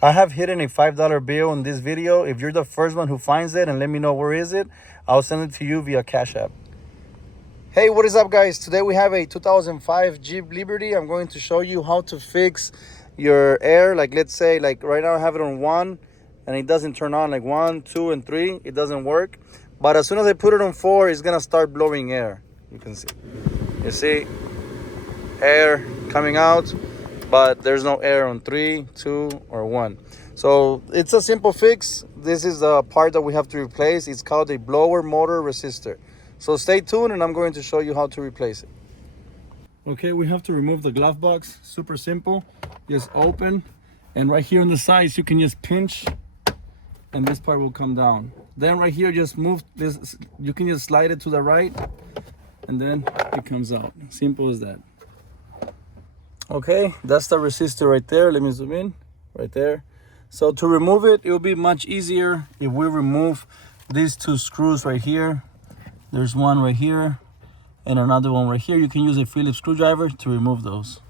I have hidden a $5 bill in this video. If you're the first one who finds it and let me know where is it, I'll send it to you via Cash App. Hey, what is up, guys? Today we have a 2005 Jeep Liberty. I'm going to show you how to fix your air. Like, let's say, like right now I have it on 1 and it doesn't turn on, like 1, 2, and 3. It doesn't work. But as soon as I put it on 4, it's gonna start blowing air. You can see. You see air coming out, but there's no air on 3, 2, or 1. So it's a simple fix. This is the part that we have to replace. It's called a blower motor resistor. So stay tuned and I'm going to show you how to replace it. Okay, we have to remove the glove box. Super simple. Just open, and right here on the sides you can just pinch and this part will come down. Then right here, just move this. You can just slide it to the right and then it comes out. Simple as that. Okay, that's the resistor right there. Let me zoom in right there. So to remove it, it will be much easier if we remove these 2 screws right here. There's one right here and another one right here. You can use a Phillips screwdriver to remove those.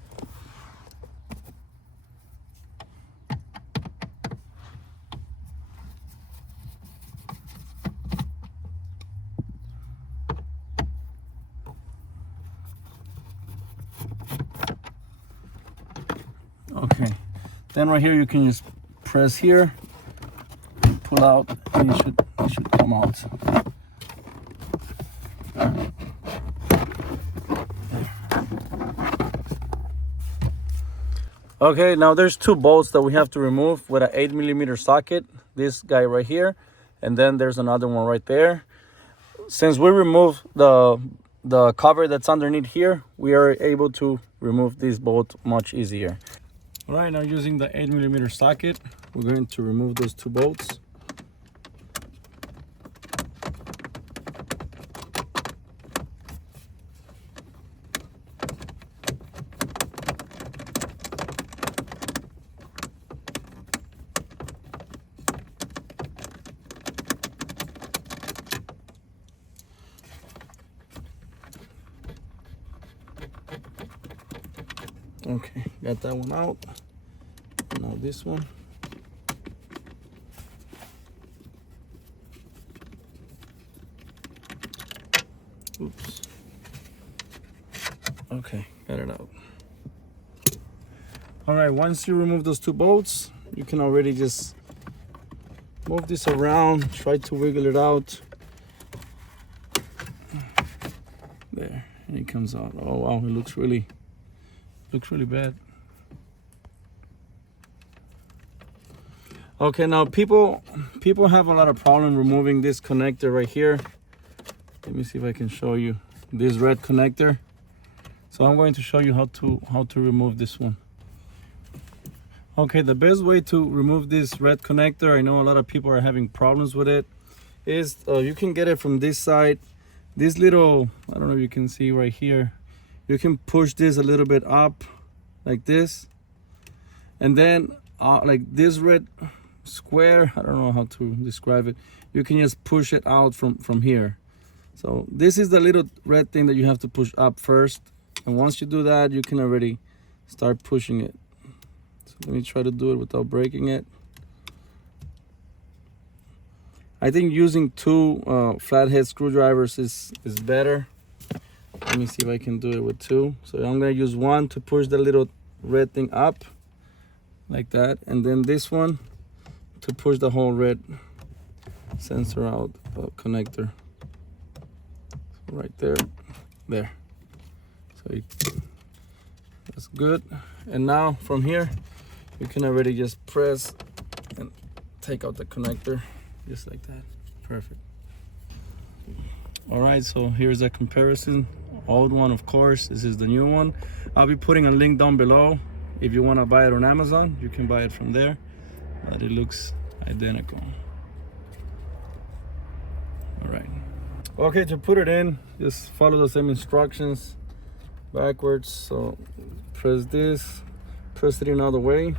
Okay, then right here you can just press here, pull out, and it should come out. Okay, now there's 2 bolts that we have to remove with an 8mm socket. This guy right here, and then there's another one right there. Since we remove the cover that's underneath here, we are able to remove this bolt much easier. All right, now using the 8mm socket, we're going to remove those 2 bolts. Okay, got that one out. Now this one. Oops. Okay, got it out. All right, once you remove those 2 bolts, you can already just move this around, try to wiggle it out. There, and it comes out. Oh wow, it looks really bad. Okay, now people have a lot of problem removing this connector right here. Let me see if I can show you this red connector. So I'm going to show you how to remove this one. Okay, the best way to remove this red connector, I know a lot of people are having problems with it, is you can get it from this side. This little, I don't know if you can see right here, you can push this a little bit up like this, and then like this red square, I don't know how to describe it, you can just push it out from here. So this is the little red thing that you have to push up first, and once you do that, you can already start pushing it. So let me try to do it without breaking it. I think using 2 flathead screwdrivers is better. Let me see if I can do it with 2. So I'm gonna use 1 to push the little red thing up like that, and then this one to push the whole red sensor out connector. So right there. So that's good. And now from here you can already just press and take out the connector just like that. Perfect. All right, so here's a comparison. Old one, of course, this is the new one. I'll be putting a link down below. If you want to buy it on Amazon, you can buy it from there, but it looks identical. All right, okay, to put it in, just follow the same instructions backwards. So press this, press it in all the way.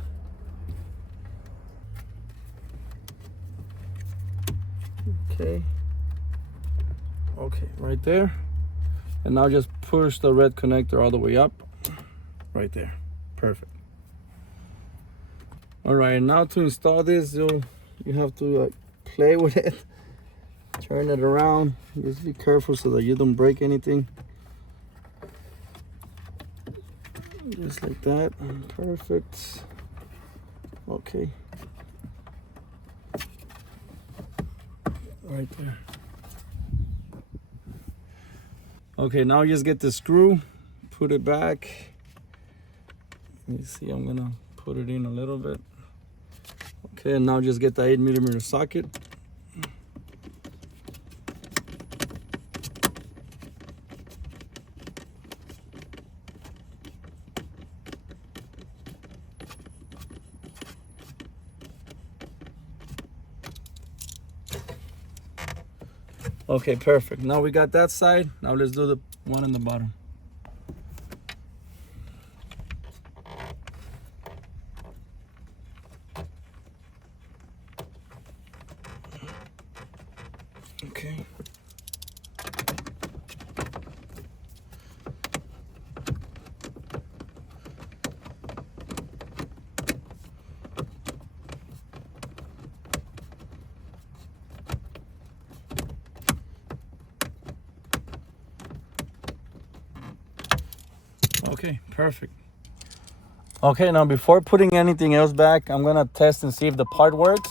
Okay, right there. And now just push the red connector all the way up right there. Perfect. All right, now to install this, you have to play with it, turn it around. Just be careful so that you don't break anything. Just like that. Perfect. Okay. Right there. Okay, now just get the screw, put it back. Let me see, I'm gonna put it in a little bit. Okay, and now just get the 8mm socket. Okay, perfect. Now we got that side. Now let's do the one on the bottom. Okay. Okay, perfect. Okay, now before putting anything else back, I'm gonna test and see if the part works.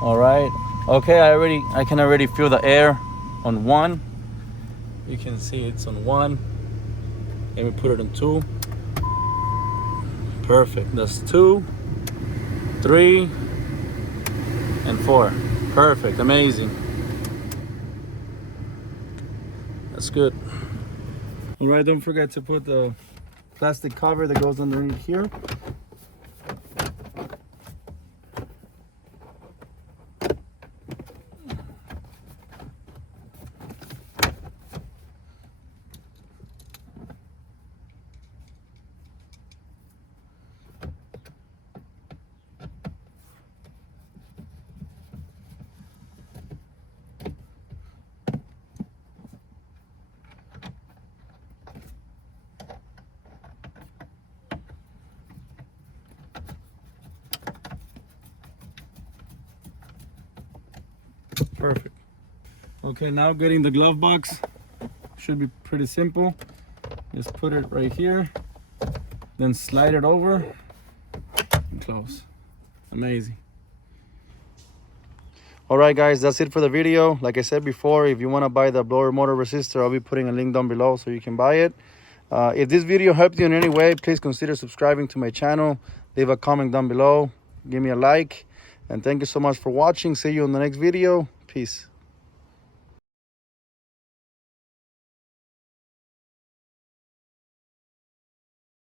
All right. Okay, I can already feel the air on 1. You can see it's on 1. Let me put it on 2. Perfect. That's 2, 3, and 4. Perfect. Amazing. That's good. All right, don't forget to put the plastic cover that goes underneath here. Perfect. Okay, now getting the glove box should be pretty simple. Just put it right here, then slide it over and close. Amazing. All right, guys, that's it for the video. Like I said before, if you want to buy the blower motor resistor, I'll be putting a link down below so you can buy it. If this video helped you in any way, please consider subscribing to my channel. Leave a comment down below. Give me a like. And thank you so much for watching. See you in the next video. Peace.